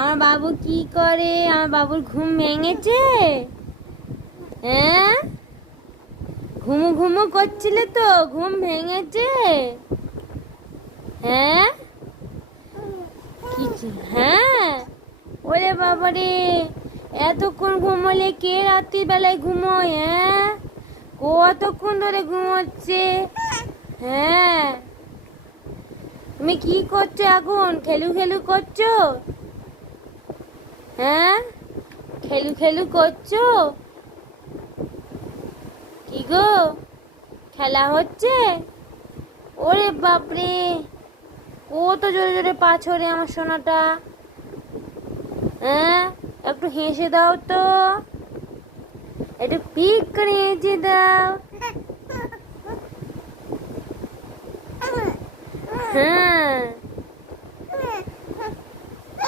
আমার বাবু কি করে? আমার বাবুর ঘুম ভেঙেছে? হ্যাঁ, ঘুমু ঘুমু করছিলে তো, ঘুম ভেঙেছে? হ্যাঁ, হ্যাঁ। ওরে বাবারে, এতক্ষণ ঘুমোলে কে রাত্রি বেলায় ঘুমোয়? হ্যাঁ, কতক্ষণ ধরে ঘুমোচ্ছে? হ্যাঁ, তুমি কি করছো এখন? খেলু খেলু করছো? হ্যাঁ, খেলু খেলু করছো? কি গো, খেলা হচ্ছে? ওরে বাপরে, কত জোরে জোরে পা ছড়ে আমার সোনাটা। হ্যাঁ, একটু হেসে দাও তো, একটু পিক করে হেসে দাও।